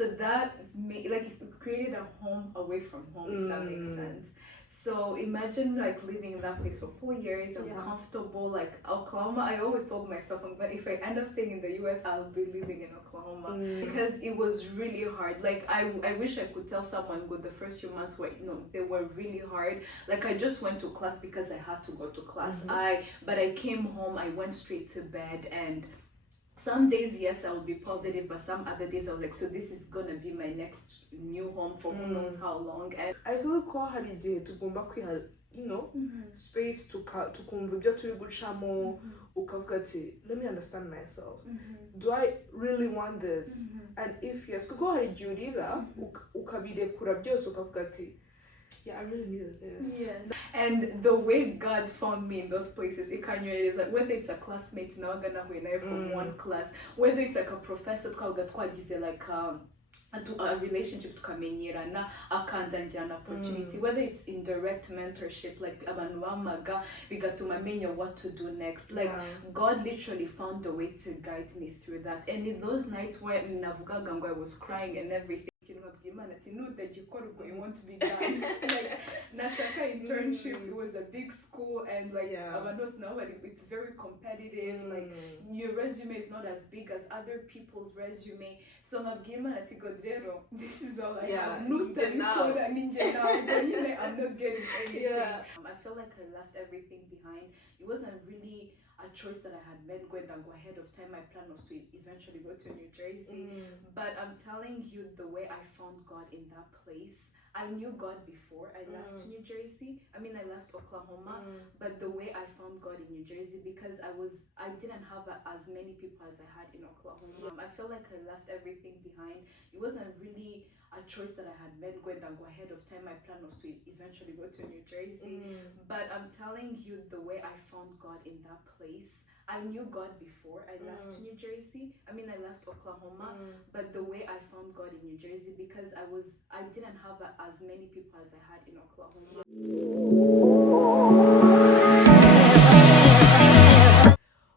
So that it created a home away from home, if that makes sense. So imagine like living in that place for 4 years. I'm comfortable. Like Oklahoma, I always told myself, but if I end up staying in the US, I'll be living in Oklahoma because it was really hard. Like I wish I could tell someone good. The first few months were they were really hard. Like I just went to class because I had to go to class. But I came home. I went straight to bed and. Some days, yes, I will be positive, but some other days I was like, so this is gonna be my next new home for who knows how long. And I feel ko hari igihe tugomba kwiha space tukumva ibyo turi gucamo ukavuga ati let me understand myself. Do I really want this? And if yes, kuko hari igihe urira ukabirekura byose ukavuga ati yeah, I really needed this. Yes. And the way God found me in those places, it is like whether it's a classmate now gonna from one class, whether it's like a professor like a relationship tukamenyerana akandangira an opportunity, whether it's indirect mentorship like abantu bamaga bigatuma menya what to do next. Like God literally found a way to guide me through that. And in those nights where navugaga ngo I was crying and everything, you want to be done. Like Nashaka internship, it was a big school and like it's very competitive. Like your resume is not as big as other people's resume. So this is all I have. I'm not getting anything. I felt like I left everything behind. It wasn't really a choice that I had made going and go ahead of time. My plan was to eventually go to New Jersey. But I'm telling you, the way I found God in that place, I knew God before I left New Jersey. I mean, I left Oklahoma, but the way I found God in New Jersey, because I didn't have as many people as I had in Oklahoma. I felt like I left everything behind. It wasn't really a choice that I had made going and go ahead of time. My plan was to eventually go to New Jersey. But I'm telling you, the way I found God in that place, I knew God before I left New Jersey. I mean, I left Oklahoma, but the way I found God in New Jersey, because I didn't have as many people as I had in Oklahoma.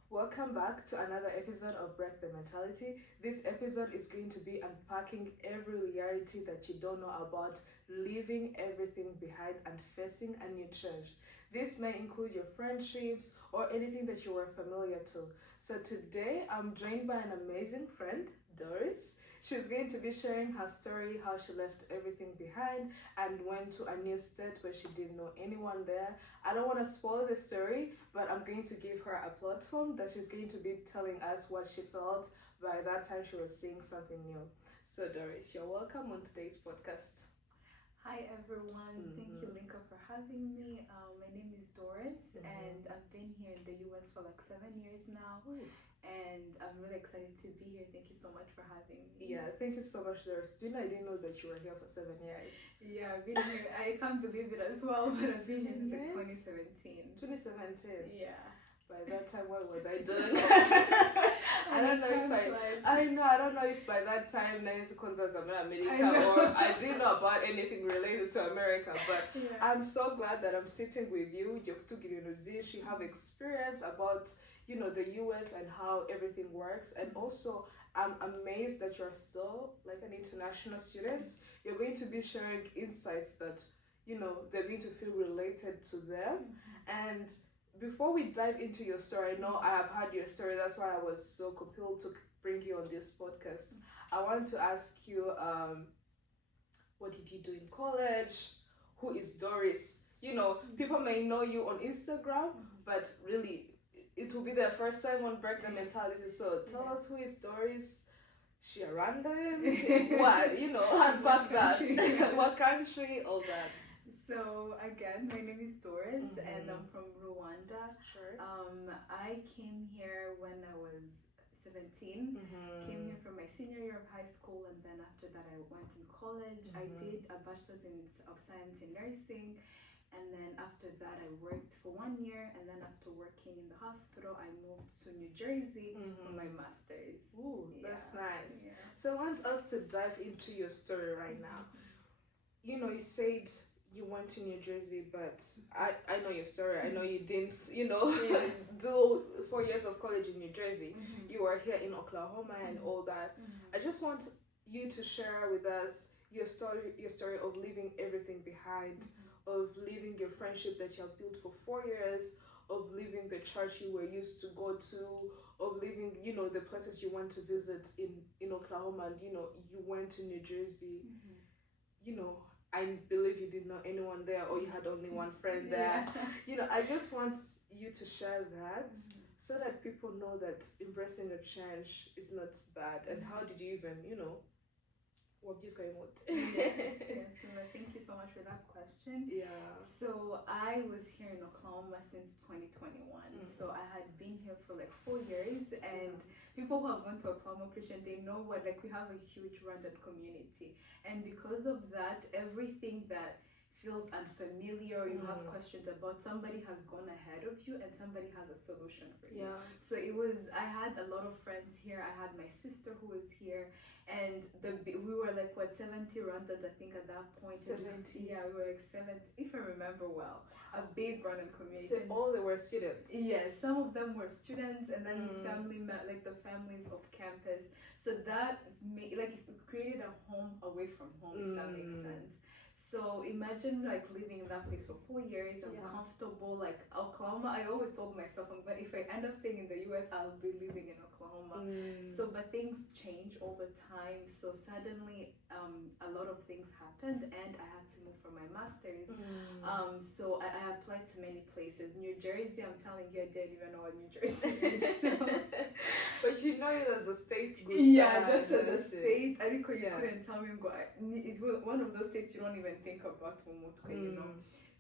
Welcome back to another episode of Break the Mentality. This episode is going to be unpacking every reality that you don't know about leaving everything behind and facing a new change. This may include your friendships or anything that you were familiar to. So today I'm joined by an amazing friend, Doris. She's going to be sharing her story, how she left everything behind and went to a new state where she didn't know anyone there. I don't want to spoil the story, but I'm going to give her a platform that she's going to be telling us what she felt by that time she was seeing something new. So Doris, you're welcome on today's podcast. Hi everyone, thank you Linka for having me. My name is Doris and I've been here in the US for like 7 years now. And I'm really excited to be here. Thank you so much for having me. Yeah, thank you so much, Doris. I didn't know that you were here for 7 years. Yeah, I've been here. I can't believe it as well, but I've been here since like 2017. 2017? Yeah. By that time, what was I doing? I don't know if by that time I was America or I didn't know about anything related to America. But I'm so glad that I'm sitting with you. You have experience about the US and how everything works, and also I'm amazed that you're still like an international student. You're going to be sharing insights that they're going to feel related to them. And before we dive into your story, I know I have heard your story, that's why I was so compelled to bring you on this podcast. I want to ask you, what did you do in college? Who is Doris? People may know you on Instagram, but really it will be their first time on Break the Mentality. So tell us, who is Doris? She a random? What? Unpack that. What country? All that. So again, my name is Doris and I'm from Rwanda. Sure. I came here when I was 17. Came here for my senior year of high school, and then after that I went in college. I did a bachelor's of science in nursing. And then after that, I worked for 1 year. And then after working in the hospital, I moved to New Jersey for my master's. Ooh, that's nice. Yeah. So I want us to dive into your story right now. You said you went to New Jersey, but I know your story. I know you didn't, do 4 years of college in New Jersey. You were here in Oklahoma and all that. I just want you to share with us your story of leaving everything behind, of leaving your friendship that you have built for 4 years, of leaving the church you were used to go to, of leaving, you know, the places you went to visit in Oklahoma, and, you know, you went to New Jersey. You know, I believe you didn't know anyone there, or you had only one friend there. You know, I just want you to share that so that people know that embracing a change is not bad. And how did you even, you know, what is going on? Yes. Well, thank you so much for that question. Yeah. So I was here in Oklahoma since 2021. So I had been here for like 4 years, and people who have gone to Oklahoma Christian, they know what, like, we have a huge rounded community, and because of that, everything that feels unfamiliar, you have questions about, somebody has gone ahead of you and somebody has a solution for you. So I had a lot of friends here. I had my sister who was here, and we were like, what, 70 rounded, I think, at that point. 70. Yeah, we were like 70, if I remember well. A big rounded community. So all they were students? Yes, some of them were students, and then the families of campus. So that it created a home away from home, if that makes sense. So imagine like living in that place for 4 years. I'm comfortable. Like Oklahoma, I always told myself, but if I end up staying in the US, I'll be living in Oklahoma. So, but things change all the time. So suddenly, a lot of things happened, and I had to move for my master's. So I applied to many places. New Jersey, I'm telling you, I didn't even know what New Jersey is. So. But you know it as a state. Just as a state. I think you couldn't tell me. It was one of those states you don't even think about, you know.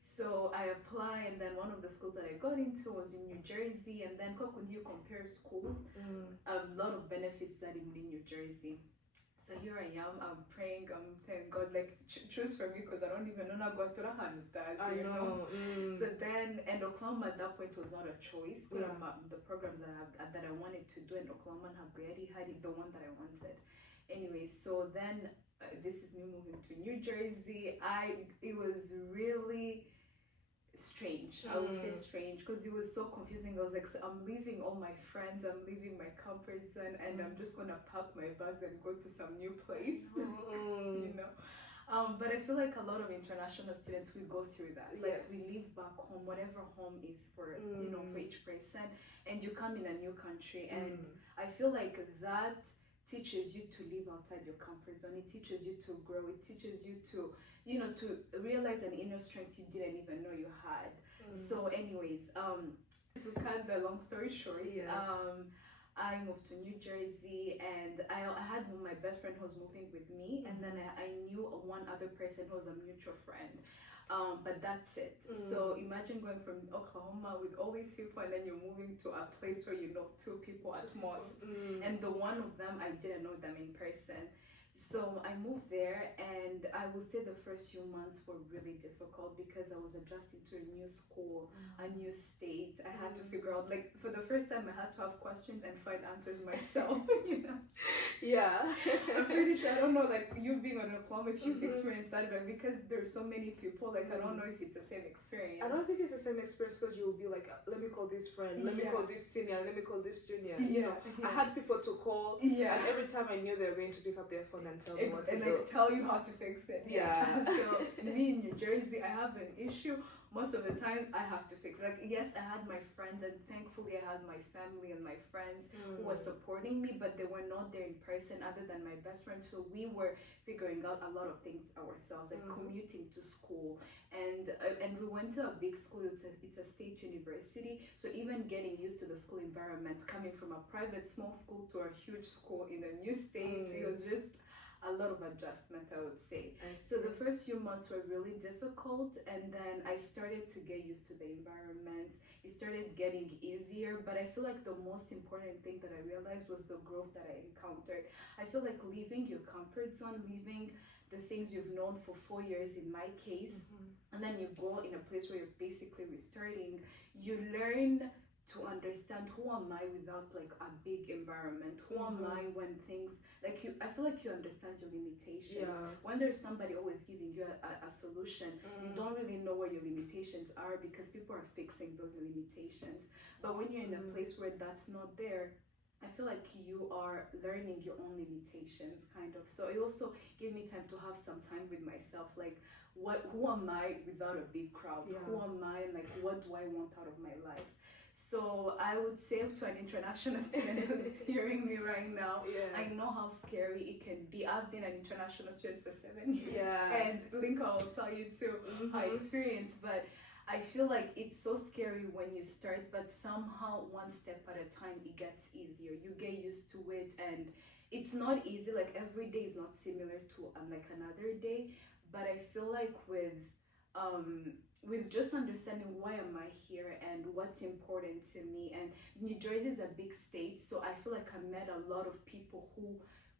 So I applied, and then one of the schools that I got into was in New Jersey. And then when you compare schools, a lot of benefits that in New Jersey. So here I am, I'm praying, I'm telling God, like, choose for me, because I don't even know how to you know. So then, and Oklahoma at that point was not a choice. The programs that I wanted to do in Oklahoma, I already had the one that I wanted. Anyway, so then this is me moving to New Jersey. It was really strange. I would say strange, because it was so confusing. I was like, so I'm leaving all my friends, I'm leaving my comfort zone, and I'm just gonna pack my bags and go to some new place. You know. But I feel like a lot of international students, we go through that. Like we leave back home, whatever home is for you know, for each person, and you come in a new country, and I feel like that teaches you to live outside your comfort zone. It teaches you to grow. It teaches you to, you know, to realize an inner strength you didn't even know you had. So anyways, to cut the long story short, I moved to New Jersey, and I had my best friend who was moving with me, and then I knew one other person who was a mutual friend. But that's it. So imagine going from Oklahoma with all these people, and then you're moving to a place where you know 2 people at most. And the one of them, I didn't know them in person. So I moved there, and I would say the first few months were really difficult, because I was adjusting to a new school, a new state. I had to figure out, like, for the first time, I had to have questions and find answers myself. You know? I'm pretty sure, I don't know, like, you being on Oklahoma, if you've experienced that, but because there's so many people, like, I don't know if it's the same experience. I don't think it's the same experience, because you will be like, let me call this friend, let me call this senior, let me call this junior. You know, I had people to call, and every time I knew they were going to pick up their phone and tell me what to do. Like tell you how to fix it. So me in New Jersey, I have an issue. Most of the time I have to fix it. Like, yes, I had my friends, and thankfully I had my family and my friends who were supporting me, but they were not there in person other than my best friend. So we were figuring out a lot of things ourselves, like commuting to school, and we went to a big school. It's a state university, so even getting used to the school environment, coming from a private small school to a huge school in a new state, it was just a lot of adjustment, I would say. So the first few months were really difficult, and then I started to get used to the environment. It started getting easier, but I feel like the most important thing that I realized was the growth that I encountered. I feel like leaving your comfort zone, leaving the things you've known for 4 years in my case, and then you go in a place where you're basically restarting, you learn to understand who am I without like a big environment. Who am I when things like I feel like you understand your limitations. When there's somebody always giving you a solution, you don't really know where your limitations are, because people are fixing those limitations. But when you're in a place where that's not there, I feel like you are learning your own limitations, kind of. So it also gave me time to have some time with myself. Like, who am I without a big crowd? Yeah. Who am I, and like, what do I want out of my life? So I would say to an international student who's hearing me right now, I know how scary it can be. I've been an international student for 7 years, and Linka will tell you too my experience. But I feel like it's so scary when you start, but somehow one step at a time it gets easier. You get used to it, and it's not easy. Like every day is not similar to like another day, but I feel like with just understanding why am I here and what's important to me, and New Jersey is a big state, so I feel like I met a lot of people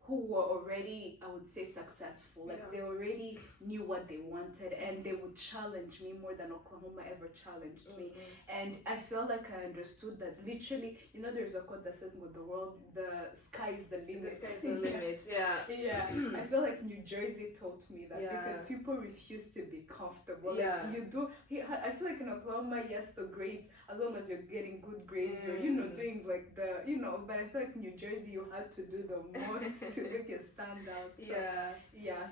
who were already, I would say, successful. Like they already knew what they wanted, and they would challenge me more than Oklahoma ever challenged me. And I felt like I understood that literally, you know, there's a quote that says, "With the sky is the limit." The sky is the limit. Yeah. I feel like New Jersey taught me that because people refuse to be comfortable. Like you do. I feel like in Oklahoma, yes, the grades, as long as you're getting good grades, you're doing like the but I feel like New Jersey, you had to do the most to make you stand out. So,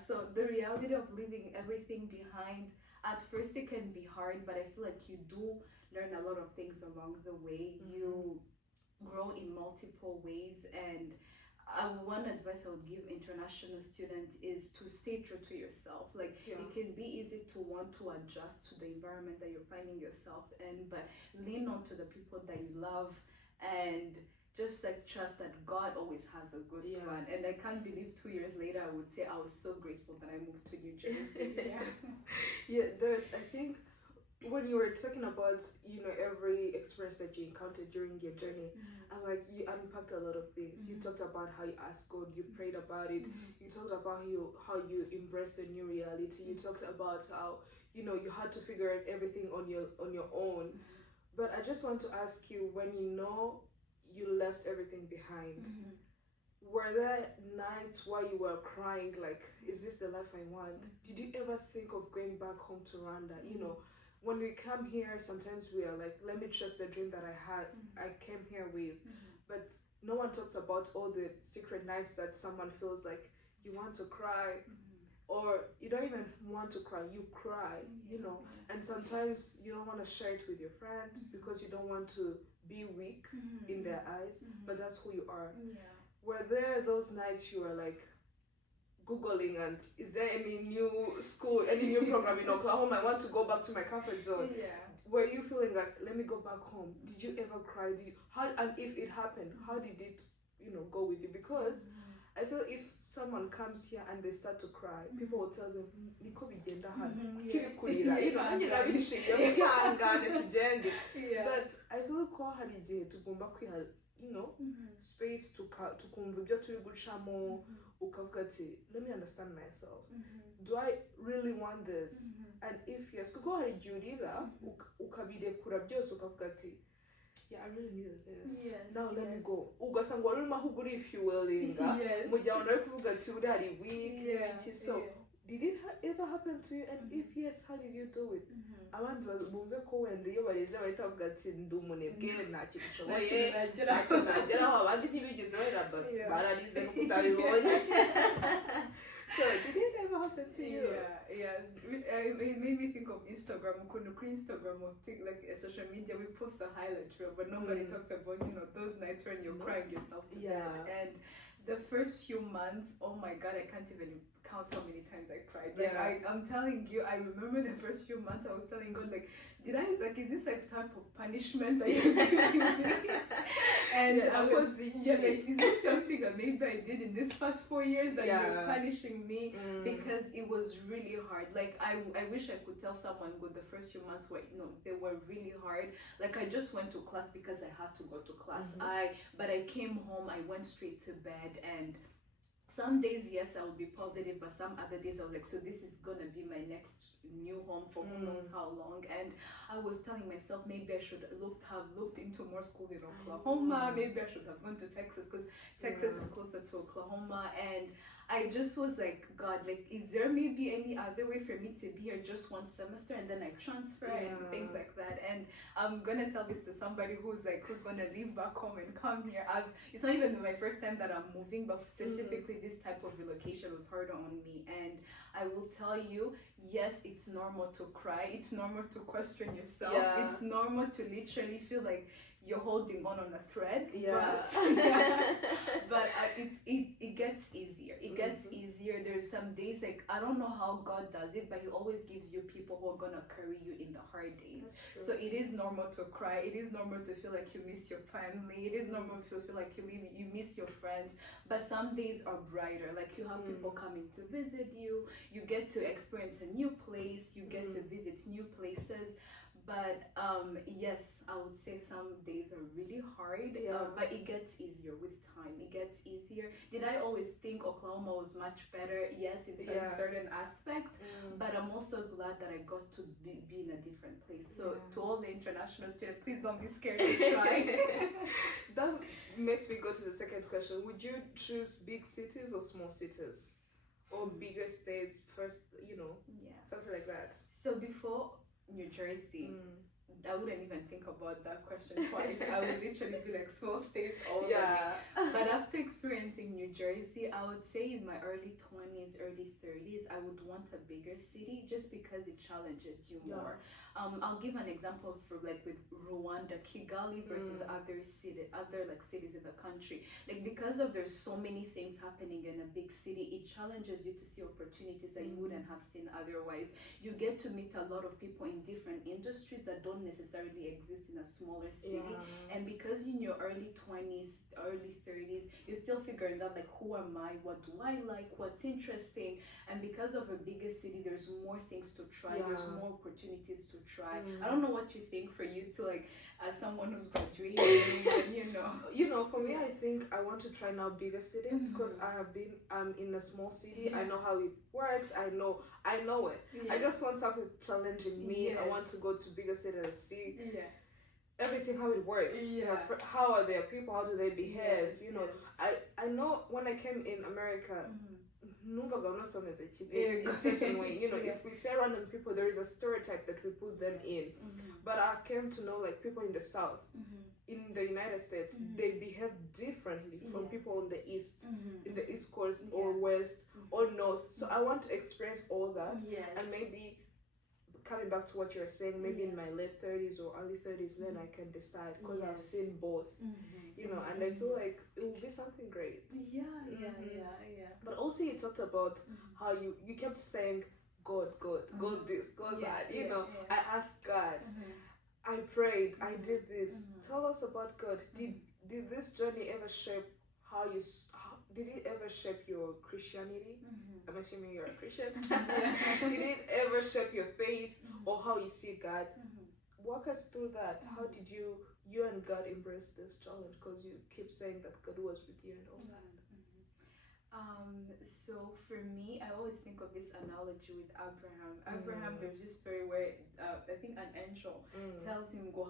so the reality of leaving everything behind, at first it can be hard, but I feel like you do learn a lot of things along the way. You grow in multiple ways, and one advice I would give international students is to stay true to yourself. Like it can be easy to want to adjust to the environment that you're finding yourself in, but lean on to the people that you love, and just like trust that God always has a good plan. And I can't believe 2 years later I would say I was so grateful that I moved to New Jersey. There's, I think, when you were talking about, you know, every experience that you encountered during your journey, and like you unpacked a lot of things. You talked about how you asked God, you prayed about it. You talked about how you embraced the new reality. You talked about how, you know, you had to figure out everything on your own. But I just want to ask you, when you know you left everything behind, were there nights while you were crying, like, is this the life I want? Did you ever think of going back home to Rwanda? You know, when we come here, sometimes we are like, let me trust the dream that I had, I came here with. But no one talks about all the secret nights that someone feels like you want to cry, or you don't even want to cry, you cry, you know. And sometimes you don't want to share it with your friend because you don't want to be weak in their eyes, but that's who you are. Were there those nights you were like Googling, and is there any new school, any new program in Oklahoma? I want to go back to my comfort zone. Were you feeling like, let me go back home? Did you ever cry? And if it happened, how did it, you know, go with you? Because I feel if someone comes here and they start to cry, people will tell them, Niko bigenda hano, kiri kurira, njye nabishimye kwihangana tugende. But I feel ko hari igihe tugomba kwiha, you know, space tukumva ibyo turi gucamo, ukavuga ati, let me understand myself. Do I really want this? And if yes, kuko hari igihe urira ukabirekura byose ukavuga ati, I really needed this. Now let me go. Ugasanga wari urimo ahubwo refuelinga mu gihe wari kuvuga ati uri hari weak. So did it ever happen to you? And if yes, how did you do it? Abandi bumve ko wenda iyo bareze bahita bavuga ati ndi umunebwe ntacyo bishoboye ntacyo nageraho, abandi ntibigeze bahera bararize nuko uzabibonye. So did it ever happen to you? It made me think of Instagram. Instagram or like social media, we post a highlight reel, but nobody talks about, you know, those nights when you're crying yourself to bed. And the first few months, oh my God, I can't even count how many times I cried. Like I'm telling you, I remember the first few months I was telling God, like, is this like type of punishment that you're giving me? And I was like, is this something that maybe I did in this past 4 years that you're punishing me? Because it was really hard. Like I wish I could tell someone good, the first few months were, you know, they were really hard. Like I just went to class because I had to go to class. But I came home, I went straight to bed, and some days, yes, I would be positive, but some other days I was like, so this is gonna be my next new home for who knows how long. And I was telling myself, maybe I should have looked into more schools in Oklahoma. Maybe I should have gone to Texas, because Texas is closer to Oklahoma. And I just was like, God, like, is there maybe any other way for me to be here just one semester and then I transfer and things like that? And I'm gonna tell this to somebody who's gonna leave back home and come here. It's not even my first time that I'm moving, but specifically this type of relocation was harder on me. And I will tell you, yes, it's normal to cry. It's normal to question yourself. Yeah. It's normal to literally feel like you're holding on a thread. Yeah. But it gets easier. It gets easier. There's some days, like, I don't know how God does it, but he always gives you people who are gonna carry you in the hard days. So it is normal to cry. It is normal to feel like you miss your family. It is normal to feel like you miss your friends. But some days are brighter. Like, you have people coming to visit you. You get to experience a new place. You get to visit new places. But yes, I would say some days are really hard, but it gets easier with time. It gets easier. Did I always think Oklahoma was much better? Yes, in some certain aspects, but I'm also glad that I got to be in a different place. So to all the international students, please don't be scared to try. That makes me go to the second question. Would you choose big cities or small cities? Or bigger states first, something like that? So before New Jersey, I wouldn't even think about that question twice. I would literally be like, small states all the way. But after experiencing New Jersey, I would say in my early 20s, early 30s, I would want a bigger city just because it challenges you more. I'll give an example for like with Rwanda, Kigali versus other cities in the country. Like, because of there's so many things happening in a big city, it challenges you to see opportunities that you wouldn't have seen otherwise. You get to meet a lot of people in different industries that don't necessarily exist in a smaller city. And because you're in your early 20s, early 30s, you're still figuring out like, who am I, what do I like, what's interesting. And because of a bigger city, there's more things to try, there's more opportunities to try. I don't know what you think for you to, like, as someone who's graduating and, for me, I think I want to try now bigger cities because I'm in a small city. I know how it works. I know it. I just want something challenging me. I want to go to bigger cities and see everything, how it works. How are their people? How do they behave? I know when I came in America, in a certain way. If we say random people, there is a stereotype that we put them in. But I've come to know, like, people in the South, in the United States, they behave differently from people on the East, in the East Coast or West or North. So I want to experience all that, and maybe coming back to what you're saying, maybe in my late 30s or early 30s, then I can decide because I've seen both, and I feel like it will be something great. But also you talked about how you kept saying, God this, God that, I asked God, I prayed, I did this. Tell us about God. Did this journey ever shape did it ever shape your Christianity? I'm assuming you're a Christian. Did it ever shape your faith or how you see God? Walk us through that. How did you and God embrace this challenge? Because you keep saying that God was with you and all that. So for me, I always think of this analogy with Abraham. Abraham, there's this story where I think an angel tells him, go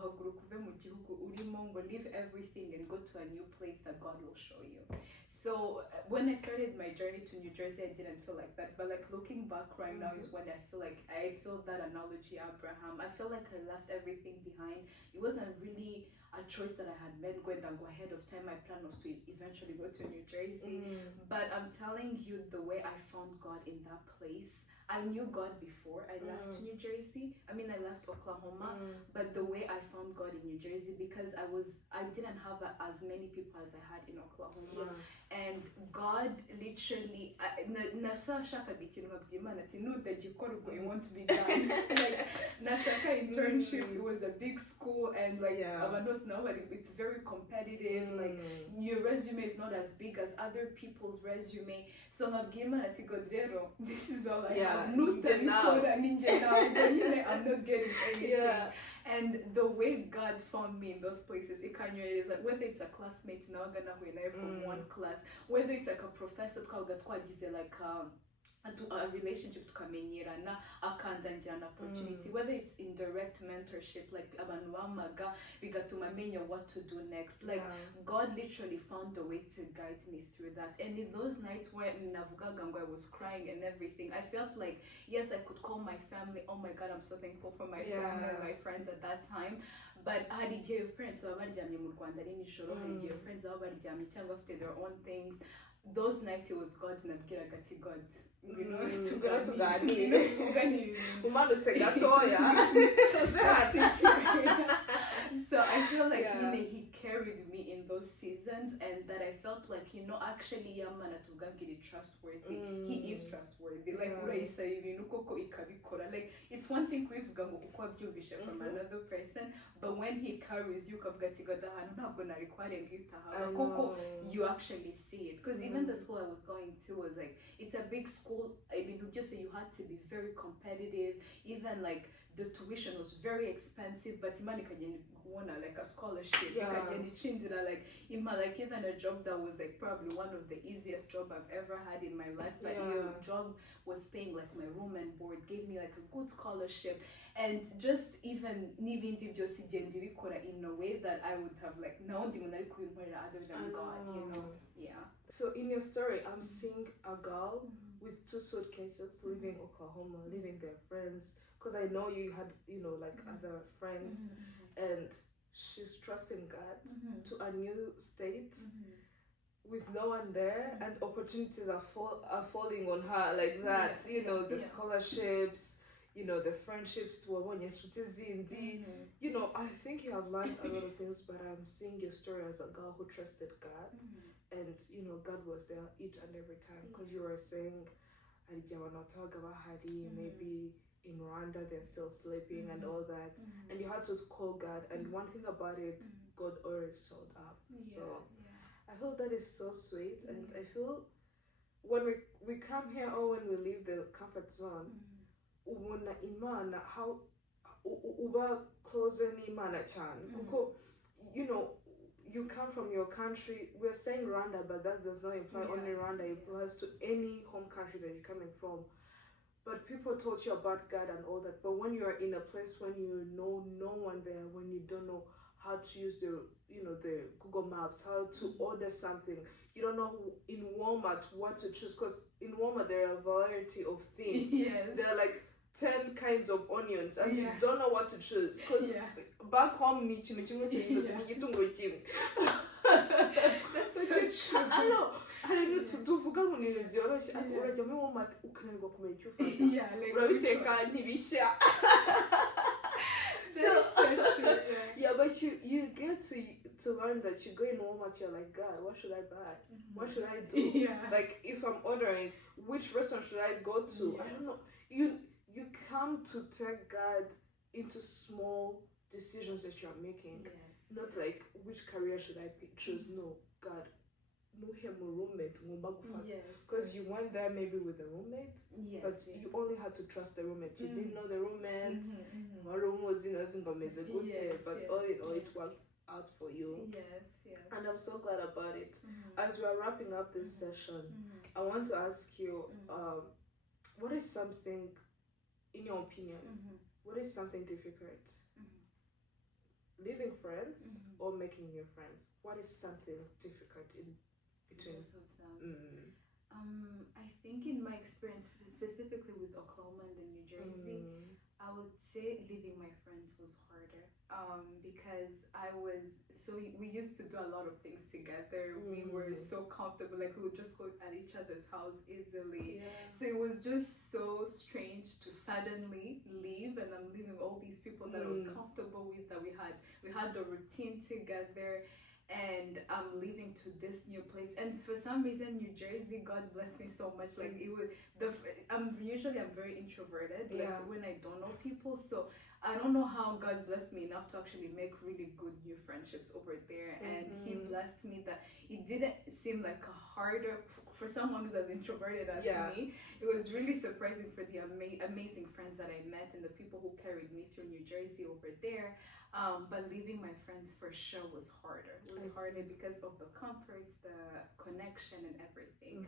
leave everything and go to a new place that God will show you. So when I started my journey to New Jersey, I didn't feel like that. But like looking back right now is when I feel that analogy, Abraham. I feel like I left everything behind. It wasn't really a choice that I had made going and go ahead of time. My plan was to eventually go to New Jersey. But I'm telling you, the way I found God in that place, I knew God before I left New Jersey. I mean, I left Oklahoma, but the way I found God in New Jersey, because I didn't have as many people as I had in Oklahoma. And God literally, you want to be done. Like, Nashaka internship, it was a big school, and like, it's very competitive. Like, your resume is not as big as other people's resume. So this is all I have. I'm not getting anything. And the way God found me in those places, is like, whether it's a classmate now from one class, whether it's like a professor, like a relationship tukamenyerana akandangira an opportunity, whether it's indirect mentorship, like abantu bamaga bigatuma menya what to do next. Like God literally found a way to guide me through that. And in those nights where I was crying and everything, I felt like, yes, I could call my family. Oh my God, I'm so thankful for my family and my friends at that time. But hari igihe friends baba baryamye mu Rwanda ari nijoro, hari igihe friends baba baryamye cyangwa bafite their own things. Those nights it was God nabwiraga ati God, you know, so I feel like he carried me in those seasons, and that I felt like, you know, actually Yamana Tugagiri trustworthy. He is trustworthy. Like like it's one thing we've got from another person, but when he carries you you actually see it. Because even the school I was going to was like, it's a big school. I mean, just say you had to be very competitive. Even like the tuition was very expensive, but like a scholarship, like even a job that was like probably one of the easiest job I've ever had in my life. But your job was paying like my room and board, gave me like a good scholarship, and just even in a way that I would have like no other than God, you know. Yeah. So in your story, I'm seeing a girl with 2 suitcases, leaving Oklahoma, leaving their friends. Because I know you had, you know, like other friends, and she's trusting God to a new state with no one there, and opportunities are falling on her like that. You know, the scholarships, you know, the friendships. You know, I think you have learned a lot of things, but I'm seeing your story as a girl who trusted God, and you know, God was there each and every time. Because you were saying, maybe in Rwanda they're still sleeping and all that, and you had to call God, and one thing about it, God always showed up. So I feel that is so sweet, and I feel when we come here or when we leave the comfort zone, ubona imana how uba closer n'imana cyane kuko, you know, you come from your country. We're saying Rwanda, but that does not imply only Rwanda. It applies to any home country that you're coming from. But people taught you about God and all that. But when you're in a place when you know no one there, when you don't know how to use the, you know, the Google Maps, how to order something, you don't know in Walmart what to choose. Because in Walmart there are a variety of things. There are like 10 kinds of onions, and you don't know what to choose. Because back home, that's so true. I know. I know to do for Gamuni, Doris, and already Walmart, Ukraine, but you get to learn that you go in Walmart, you're like, God, what should I buy? What should I do? Like, if I'm ordering, which restaurant should I go to? I don't know. You come to take God into small decisions that you're making. Not like, which career should I choose? No, God. No, him a roommate. Because you went there maybe with a roommate, but you only had to trust the roommate. You didn't know the roommate. My room was in a good day, but all it worked out for you. And I'm so glad about it. As we are wrapping up this session, I want to ask you, what is something, in your opinion, what is something difficult? Leaving friends or making new friends? What is something difficult in between? I think in my experience, specifically with Oklahoma and New Jersey, I would say leaving my friends was harder. Because we used to do a lot of things together. We were so comfortable, like we would just go at each other's house easily. So it was just so strange to suddenly leave, and I'm leaving all these people that I was comfortable with, that we had the routine together. And I'm leaving to this new place, and for some reason New Jersey, God bless me so much, like it was I'm very introverted, like when I don't know people, so I don't know how God blessed me enough to actually make really good new friendships over there. And he blessed me that it didn't seem like a harder for someone who's as introverted as me. It was really surprising for the amazing friends that I met and the people who carried me through New Jersey over there. But leaving my friends for sure was harder. It was harder because of the comfort, the connection, and everything.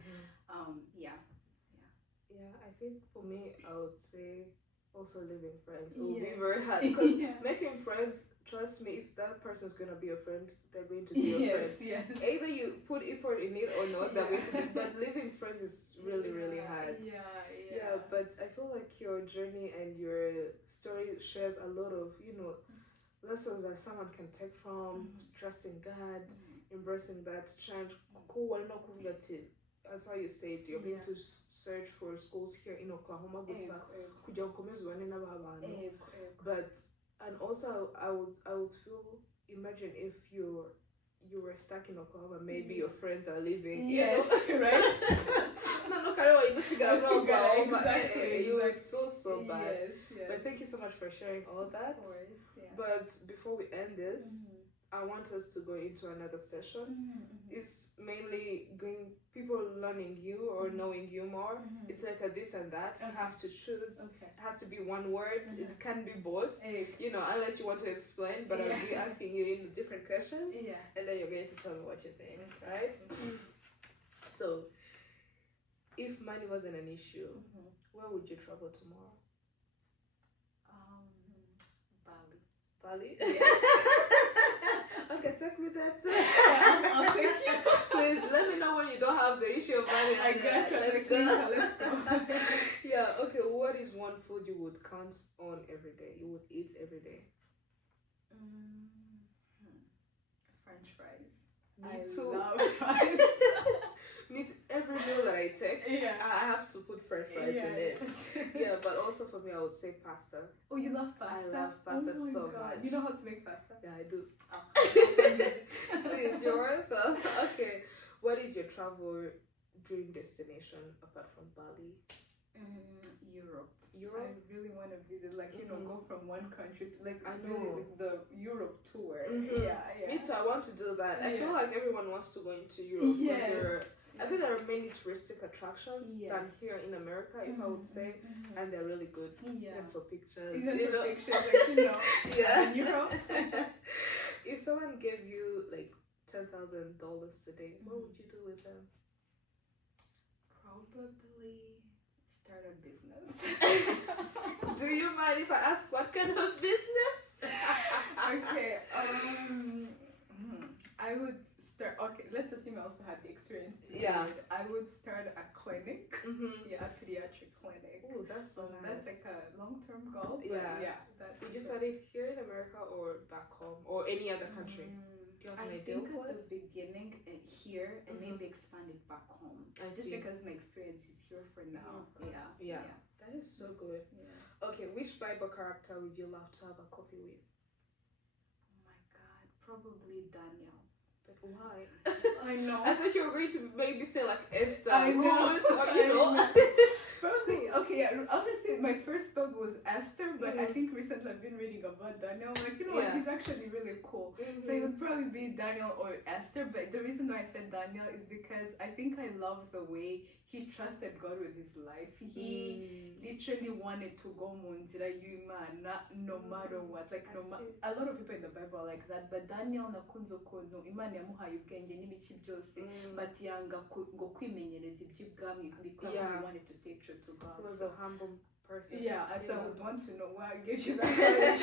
Yeah, I think for me, I would say also living friends. It will be very hard because making friends, trust me, if that person's gonna be a friend, they're going to be your friend. Yes. Either you put effort in it or not, they're going to be. But living friends is really, really hard. Yeah, but I feel like your journey and your story shares a lot of, lessons that someone can take from trusting God, embracing that change. As how you said, you're going to search for schools here in Oklahoma, but and also I would feel, imagine if you were stuck in Oklahoma, maybe your friends are leaving. Yes, right. You would feel so bad. Yes. But thank you so much for sharing all that. Of course, yeah. But before we end this, I want us to go into another session. It's mainly people learning you or knowing you more. It's like a this and that. You have to choose. It has to be one word. It can be both. Unless you want to explain. But I'll be asking you different questions. And then you're going to tell me what you think, right? So, if money wasn't an issue, where would you travel tomorrow? Bali? Yes. Okay, take me there too. I'll take you. Please let me know when you don't have the issue of Bali. I got you. Let's go. Yeah, okay, what is one food you would count on every day? You would eat every day? French fries. Me I too. love fries. Every meal that I take, I have to put French fries in it. Yeah, but also for me, I would say pasta. Oh, you love pasta? I love pasta so God. much. You know how to make pasta? Yeah, I do. Oh. Please, you're welcome. Okay, what is your travel dream destination apart from Bali? Europe. Europe? I really want to visit, go from one country to know. The Europe tour. Yeah. Me too, I want to do that. I feel like everyone wants to go into Europe. Yes. I think there are many touristic attractions than here in America, if I would say, and they're really good. Even for pictures. Yeah. In Europe. If someone gave you $10,000 today, what would you do with them? Probably start a business. Do you mind if I ask what kind of business? Okay. I would start. Okay, let's assume I also had the experience. I would start a clinic. A pediatric clinic. Oh, that's so nice. That's like a long-term goal. Did you study here in America or back home or any other country? Do you have an idea? I think at the beginning here and maybe expand it back home. Just because my experience is here for now. Yeah. That is so good. Okay, which Bible character would you love to have a coffee with? Oh my God, probably Daniel. But why? I know. I thought you were going to maybe say Esther. I know. Or, Probably. Okay, yeah. Honestly, my first thought was Esther, but I think recently I've been reading about Daniel. What? He's actually really cool. So it would probably be Daniel or Esther, but the reason why I said Daniel is because I think I love the way he trusted God with his life. He literally wanted to go munzira y'Imana no matter what. A lot of people in the Bible are like that, but Daniel nakunze ukuntu Imana yamuhaye ubwenge n'ibiki byose, but yanga ngo kwimenyereza iby'ibwami because he wanted to stay true to God. He was a humble person. Yeah, so I would want to know why I gave you that courage.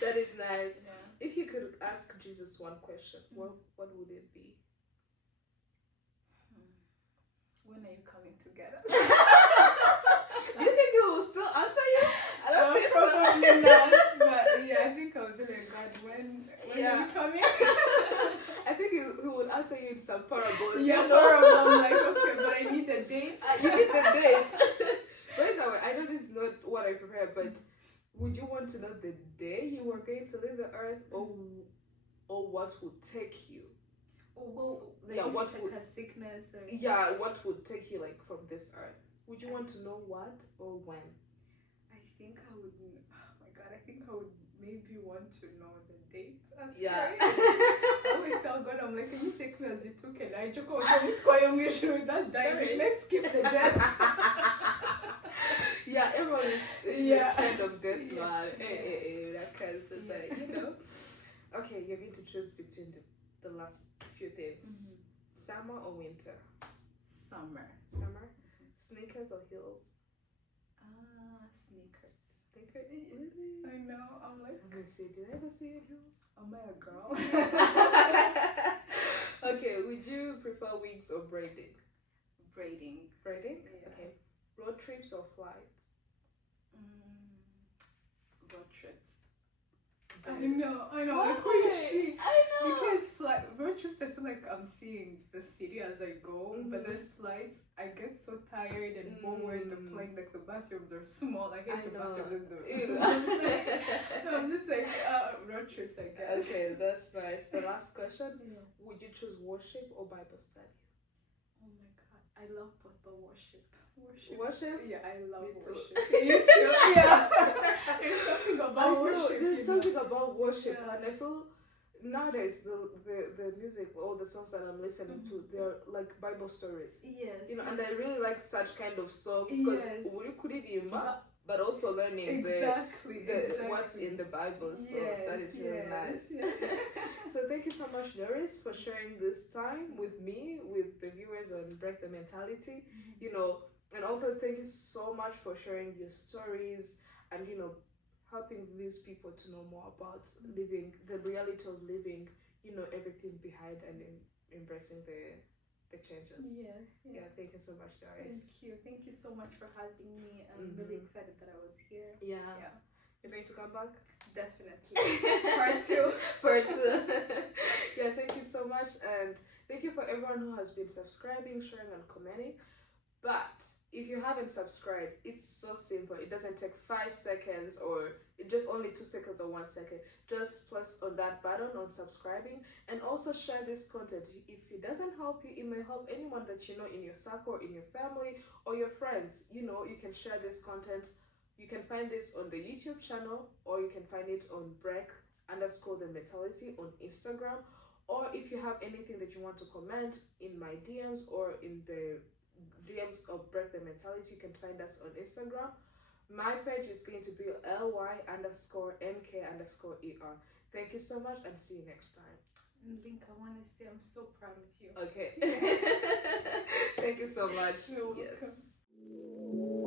That is nice. If you could ask Jesus one question, what would it be? When are you coming to get us? Do you think he will still answer you? I don't think probably not. But I think I'll be like, God, when are you coming? I think he would answer you in some parables. Parables. I'm like, okay, but I need the date. You need the date. By the way, I know this is not what I prepared, but would you want to know the day you were going to leave the earth, or what would take you? What would a sickness? What would take you from this earth? Would you want to know what or when? I think I would. Oh my God! I think I would maybe want to know the date. I always tell God, I'm like, can you take me as you took Elijah? That diamond. Let's skip the death. Everyone is kind of death, man. Okay, you're going to choose between the last few things. Summer or winter? Summer. Sneakers or heels? Sneakers. Sneakers? Really? I know. I'm like, Let me see. Did I ever see you in heels? am I a girl? Okay, would you prefer wigs or braiding? Braiding. Braiding? Yeah. Okay. Road trips or flights? Road trips. Yes. I know. Why? Like, who is she? I know. Because road trips, I feel like I'm seeing the city as I go, but then flights, I get so tired and bored. The plane, like the bathrooms are small. I hate the bathrooms in the. No, I'm just like road trips, I guess. Okay, that's nice. The last question: Yeah. would you choose worship or Bible study? Oh my God, I love both the worship. Worship? Yeah, I love Me too. worship. You too? Yeah. There's something about worship. There's something about worship, and I feel nowadays the music, all the songs that I'm listening to, they're like Bible stories. Yes. You know, and I really like such kind of songs because we could even but also learning exactly. what's in the Bible. So that is really nice. Yes. So thank you so much, Doris, for sharing this time with me, with the viewers on Break the Mentality. You know, and also thank you so much for sharing your stories and, you know, helping these people to know more about living, the reality of living, you know, everything behind and embracing the changes. Yes. Yeah, thank you so much, Doris. Thank you so much for having me. I'm really excited that I was here. Yeah. You're going to come back? Definitely. Part two. Part two. Yeah, thank you so much, and thank you for everyone who has been subscribing, sharing, and commenting. But if you haven't subscribed, it's so simple. It doesn't take 5 seconds or just only 2 seconds or 1 second. Just press on that button on subscribing, and also share this content. If it doesn't help you, it may help anyone that you know in your circle, in your family, or your friends. You know, you can share this content. You can find this on the YouTube channel, or you can find it on break_the mentality on Instagram. Or if you have anything that you want to comment in my DMs or in the DMs of Break the Mentality, you can find us on Instagram. My page is going to be ly_mk_er. Thank you so much, and see you next time. And Link, I want to say I'm so proud of you. Okay. Thank you so much. You're welcome. Yes.